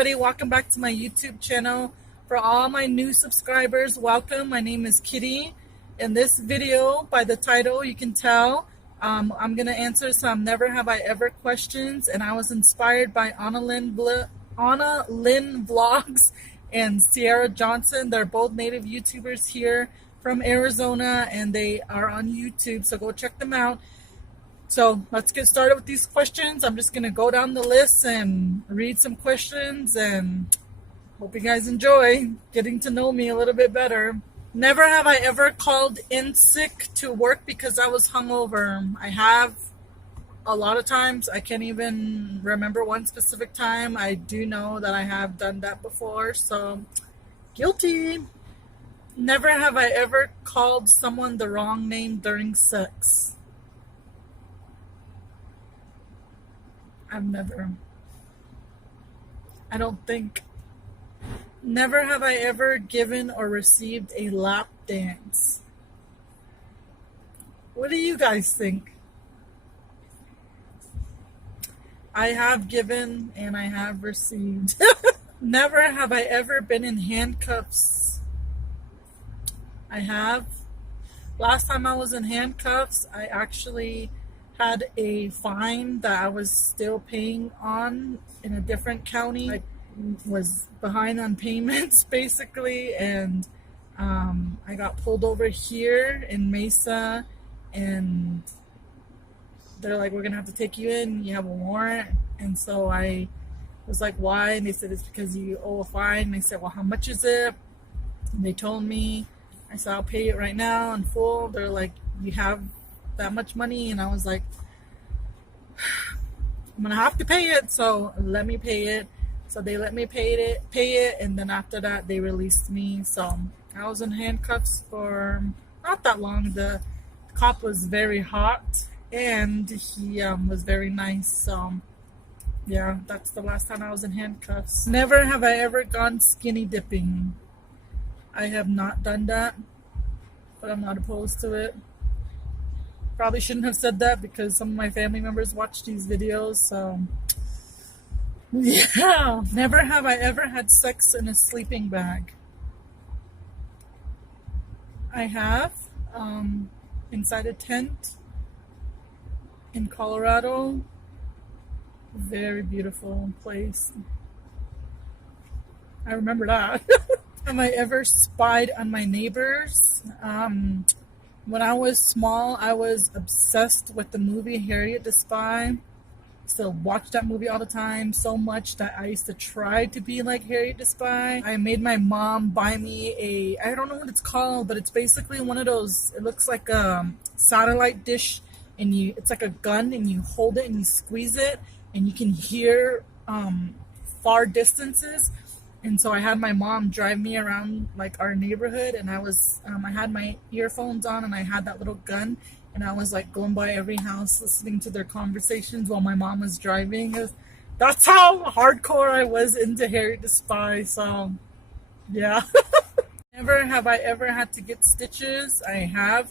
everybody, welcome back to my YouTube channel. For all my new subscribers, welcome. My name is Kitty. In this video, by the title, you can tell I'm going to answer some never have I ever questions, and I was inspired by Onnalynn Vlogs and Sierra Johnson. They're both native YouTubers here from Arizona, and they are on YouTube, so go check them out. So let's get started with these questions. I'm just going to go down the list and read some questions, and hope you guys enjoy getting to know me a little bit better. Never have I ever called in sick to work because I was hungover. I have a lot of times. I can't even remember one specific time. I do know that I have done that before, so guilty. Never have I ever called someone the wrong name during sex. I've never. I don't think. Never have I ever given or received a lap dance. What do you guys think? I have given and I have received. Never have I ever been in handcuffs. I have. Last time I was in handcuffs, I actually had a fine that I was still paying on in a different county. I was behind on payments basically, and I got pulled over here in Mesa, and they're like, we're gonna have to take you in, you have a warrant. And so I was like, why? And they said, it's because you owe a fine. And I said, well, how much is it? And they told me. I said, I'll pay it right now in full. They're like, you have that much money? And I was like, I'm gonna have to pay it, so let me pay it. So they let me pay it, and then after that they released me. So I was in handcuffs for not that long. The cop was very hot, and he was very nice. So yeah, that's the last time I was in handcuffs. Never have I ever gone skinny dipping. I have not done that, but I'm not opposed to it. Probably shouldn't have said that because some of my family members watch these videos, so yeah. Never have I ever had sex in a sleeping bag. I have, inside a tent in Colorado. Very beautiful place. I remember that. Have I ever spied on my neighbors? When I was small, I was obsessed with the movie Harriet the Spy. I used to watch that movie all the time, so much that I used to try to be like Harriet the Spy. I made my mom buy me I don't know what it's called, but it's basically one of those, it looks like a satellite dish, and it's like a gun, and you hold it and you squeeze it, and you can hear far distances. And so I had my mom drive me around like our neighborhood, and I had my earphones on, and I had that little gun, and I was like going by every house listening to their conversations while my mom was driving. That's how hardcore I was into Harriet the Spy. So yeah. Never have I ever had to get stitches. I have,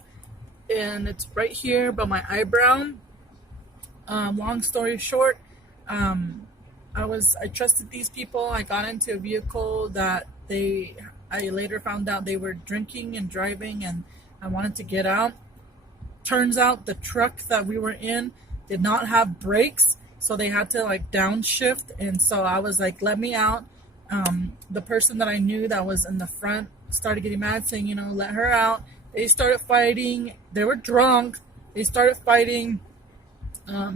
and it's right here by my eyebrow. Long story short, I trusted these people. I got into a vehicle that I later found out they were drinking and driving, and I wanted to get out. Turns out the truck that we were in did not have brakes, so they had to like downshift, and so I was like, let me out. The person that I knew that was in the front started getting mad, saying, let her out. They started fighting. They were drunk. They started fighting.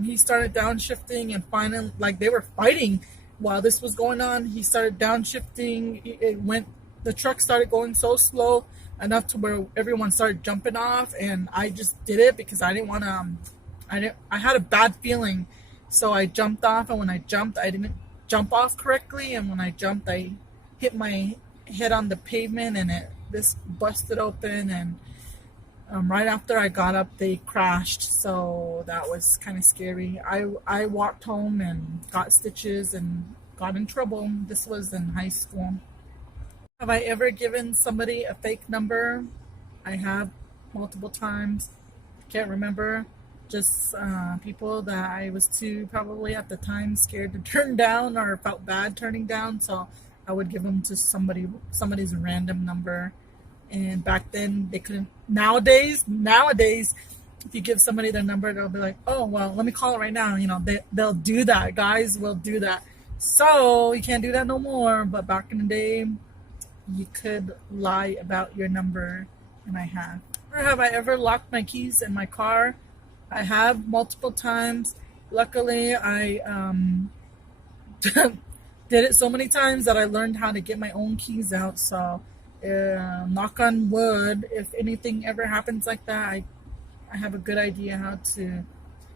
He started downshifting, and finally, like, they were fighting while this was going on. He started downshifting. The truck started going so slow enough to where everyone started jumping off, and I just did it because I didn't want to. I had a bad feeling, so I jumped off. And when I jumped, I didn't jump off correctly, and when I jumped, I hit my head on the pavement, and this busted open, and right after I got up, they crashed, so that was kind of scary. I walked home and got stitches and got in trouble. This was in high school. Have I ever given somebody a fake number? I have multiple times. Can't remember. just people that I was too probably at the time scared to turn down or felt bad turning down. So I would give them to somebody's random number. And back then they couldn't. Nowadays, if you give somebody their number, they'll be like, oh, well, let me call it right now. You know, they'll do that. Guys will do that. So you can't do that no more. But back in the day, you could lie about your number, and I have. Or have I ever locked my keys in my car? I have multiple times. Luckily, I did it so many times that I learned how to get my own keys out. So, knock on wood, if anything ever happens like that, I have a good idea how to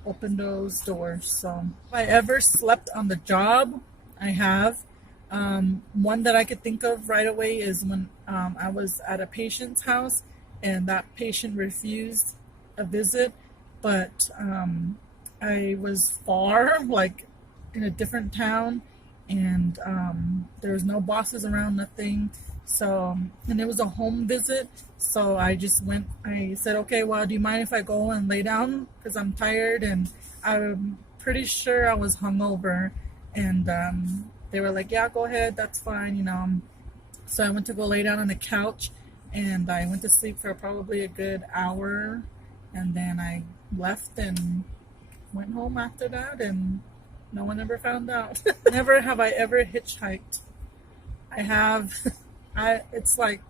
open those doors. So, if I ever slept on the job, I have. One that I could think of right away is when I was at a patient's house and that patient refused a visit, but I was far, like in a different town, and there was no bosses around, nothing. So, and it was a home visit. So I just went, I said, okay, well, do you mind if I go and lay down? Because I'm tired, and I'm pretty sure I was hungover. And they were like, yeah, go ahead, that's fine, you know. So I went to go lay down on the couch, and I went to sleep for probably a good hour. And then I left and went home after that, and no one ever found out. Never have I ever hitchhiked. I have. It's like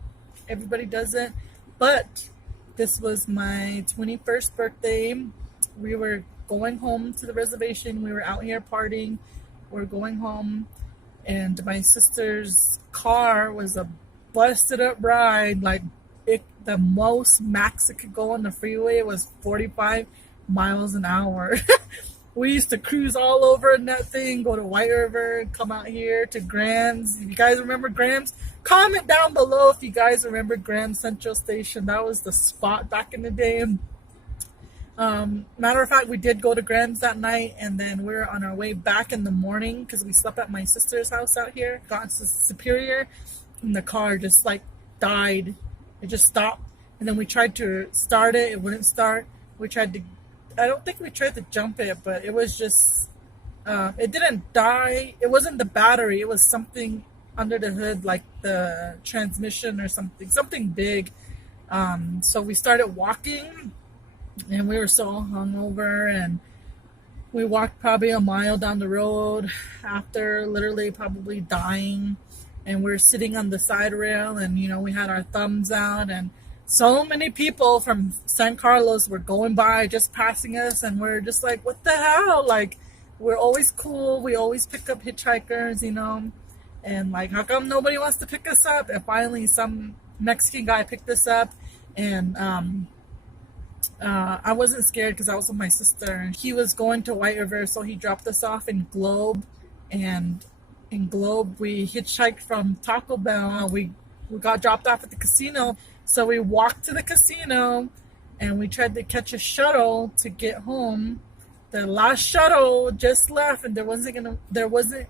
everybody does it, but this was my 21st birthday. We were going home to the reservation. We were out here partying. We're going home, and my sister's car was a busted up ride. Like the most max it could go on the freeway was 45 miles an hour. We used to cruise all over in that thing, go to White River, come out here to Grams. If you guys remember Grams, comment down below if you guys remember Grams Central Station. That was the spot back in the day. Matter of fact, we did go to Grams that night, and then we were on our way back in the morning because we slept at my sister's house out here. Got to Superior, and the car just like died. It just stopped, and then we tried to start it. It wouldn't start. We tried to. I don't think we tried to jump it, but it was just, it didn't die. It wasn't the battery. It was something under the hood, like the transmission or something big. So we started walking, and we were so hungover, and we walked probably a mile down the road after literally probably dying. And we're sitting on the side rail, and, you know, we had our thumbs out, and so many people from San Carlos were going by, just passing us, and we're just like, what the hell? Like, we're always cool. We always pick up hitchhikers, you know, and like, how come nobody wants to pick us up? And finally, some Mexican guy picked us up, and I wasn't scared because I was with my sister, and he was going to White River, so he dropped us off in Globe, and in Globe, we hitchhiked from Taco Bell. We got dropped off at the casino. So we walked to the casino, and we tried to catch a shuttle to get home. The last shuttle just left, and there wasn't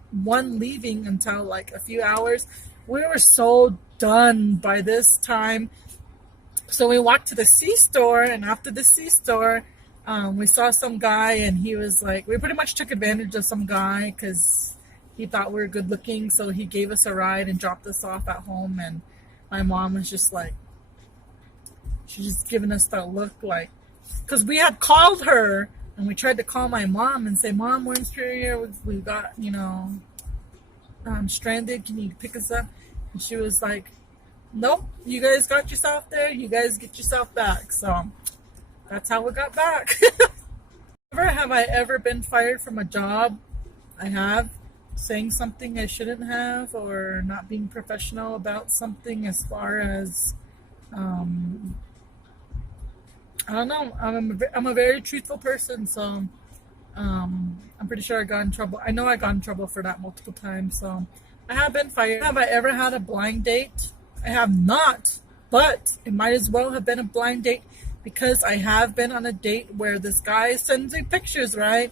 one leaving until like a few hours. We were so done by this time. So we walked to the C-store, and after the C-store, we saw some guy, and he was like, we pretty much took advantage of some guy because he thought we were good looking. So he gave us a ride and dropped us off at home, and my mom was just like, she's just giving us that look like, because we had called her, and we tried to call my mom and say, Mom, we're in Superior. We got, you know, stranded. Can you pick us up? And she was like, nope, you guys got yourself there. You guys get yourself back. So that's how we got back. Never have I ever been fired from a job. I have. Saying something I shouldn't have, or not being professional about something, as far as I don't know. I'm a very truthful person, so I'm pretty sure I got in trouble. I know I got in trouble for that multiple times, so I have been fired. Have I ever had a blind date? I have not, but it might as well have been a blind date, because I have been on a date where this guy sends me pictures, right?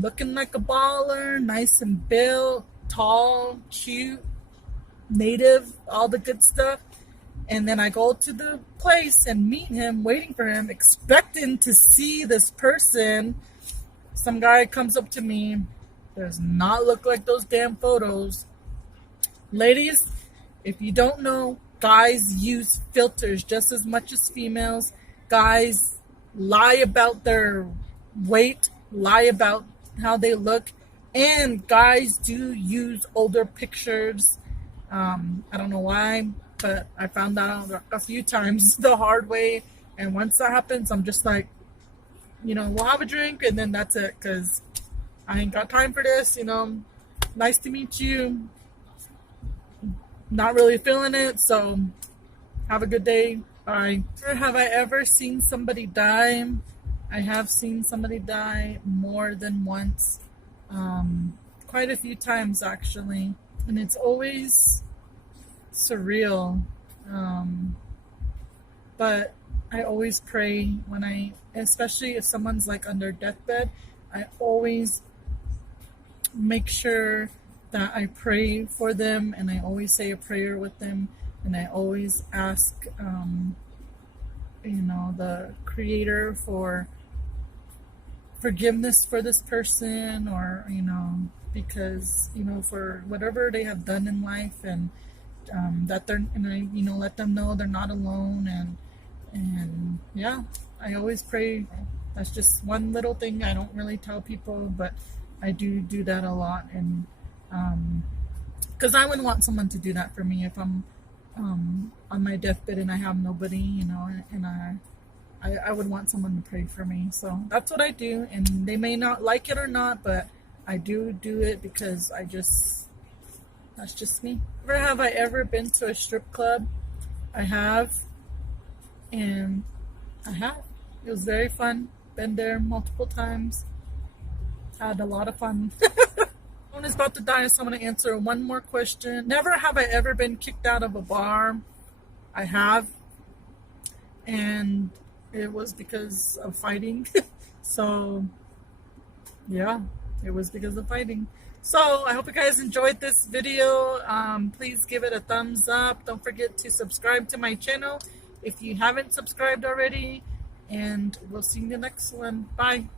Looking like a baller, nice and built, tall, cute, native, all the good stuff. And then I go to the place and meet him, waiting for him, expecting to see this person. Some guy comes up to me, does not look like those damn photos. Ladies, if you don't know, guys use filters just as much as females. Guys lie about their weight, lie about how they look, and guys do use older pictures. I don't know why, but I found out a few times the hard way. And once that happens, I'm just like, we'll have a drink and then that's it, because I ain't got time for this. Nice to meet you. Not really feeling it, so have a good day. Bye. Have I ever seen somebody die? I have seen somebody die more than once. Quite a few times, actually. And it's always surreal. But I always pray especially if someone's like under deathbed, I always make sure that I pray for them, and I always say a prayer with them, and I always ask, the Creator for forgiveness for this person, or, because, for whatever they have done in life, and that and I, let them know they're not alone, and yeah, I always pray. That's just one little thing I don't really tell people, but I do that a lot, and because I wouldn't want someone to do that for me if I'm on my deathbed and I have nobody, and I would want someone to pray for me. So that's what I do, and they may not like it or not, but I do it because that's just me. Never have I ever been to a strip club. I have, and I have. It was very fun. Been there multiple times. Had a lot of fun. Phone is about to die, so I'm going to answer one more question. Never have I ever been kicked out of a bar. I have. And it was because of fighting. So, yeah, it was because of fighting. So, I hope you guys enjoyed this video. Please give it a thumbs up. Don't forget to subscribe to my channel if you haven't subscribed already. And we'll see you in the next one. Bye.